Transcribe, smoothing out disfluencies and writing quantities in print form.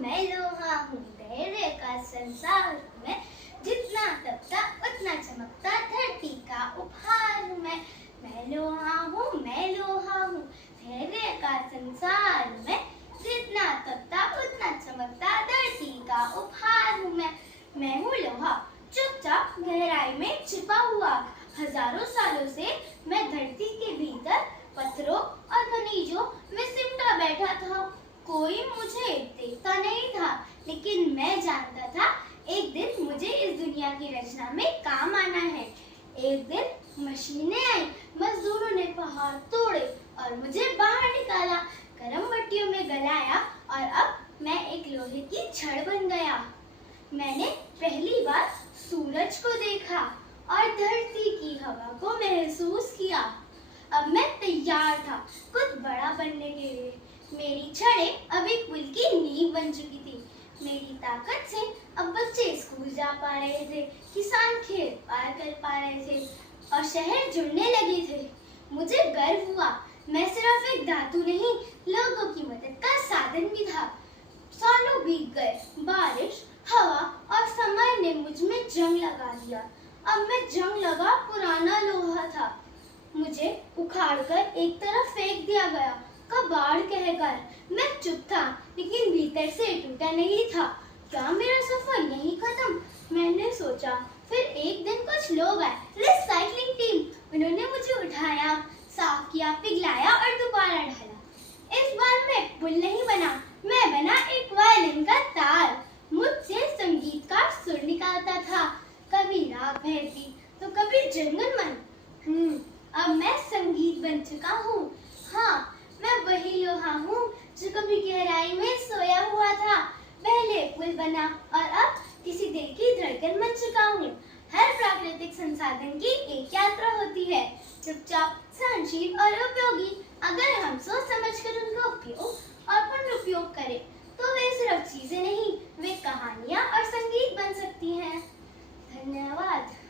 मैं लोहा हूँ, धैर्य का संसार हूँ मैं, जितना तपता उतना चमकता, धरती का उपहार हूँ मैं लोहा हूँ, मैं लोहा हूँ, धैर्य का संसार हूँ मैं, जितना तपता उतना चमकता, धरती का उपहार हूँ मैं हूँ लोहा, चुपचाप गहराई में छिपा हुआ, हजारों सालों से मैं धरती के भीतर पत्थरों और खनिजों में सिमटा बैठा था। कोई मुझे देखता नहीं था, लेकिन मैं जानता था एक दिन मुझे इस दुनिया की रचना में काम आना है। एक दिन मशीनें आई, मजदूरों ने पहाड़ तोड़े और मुझे बाहर निकाला, गर्म भट्टियों में गलाया और अब मैं एक लोहे की छड़ बन गया। मैंने पहली बार सूरज को देखा और धरती की हवा को महसूस किया। अब मैं तैयार था कुछ बड़ा बनने के लिए। मेरी छड़ें अब एक पुल की नींव बन चुकी थी। मेरी ताकत से अब बच्चे स्कूल जा पा रहे थे, किसान खेत पार कर पा रहे थे और शहर जुड़ने लगे थे। मुझे गर्व हुआ, मैं सिर्फ एक धातु नहीं, लोगों की मदद का साधन भी था। सालों बीत गए, बारिश, हवा और समय ने मुझ में जंग लगा दिया। अब मैं जंग लगा पुराना लोहा था। मुझे उखाड़कर एक तरफ फेंक दिया गया, कबाड़ कहकर। मैं चुप था, लेकिन भीतर से टूटा नहीं था। क्या मेरा सफर यहीं खत्म? मैंने सोचा। फिर एक दिन कुछ लोग आए, रिसाइकलिंग टीम। उन्होंने मुझे उठाया, साफ किया, पिघलाया और दोबारा ढाला। इस बार मैं पुल नहीं बना, मैं बना एक वायलिन का तार। मुझसे संगीत का सुर निकालता था, कभी राग बहती तो कभी जनगण मन। अब मैं संगीत बन चुका हूँ। हाँ, मैं वही लोहा हूँ जो कभी गहराई में सोया हुआ था, पहले पुल बना और अब किसी दिल की धड़कन बन चुका हूँ। हर प्राकृतिक संसाधन की एक यात्रा होती है, चुपचाप, सहनशील और उपयोगी, अगर हम सोच समझकर उनका उपयोग और पुनरुपयोग करें।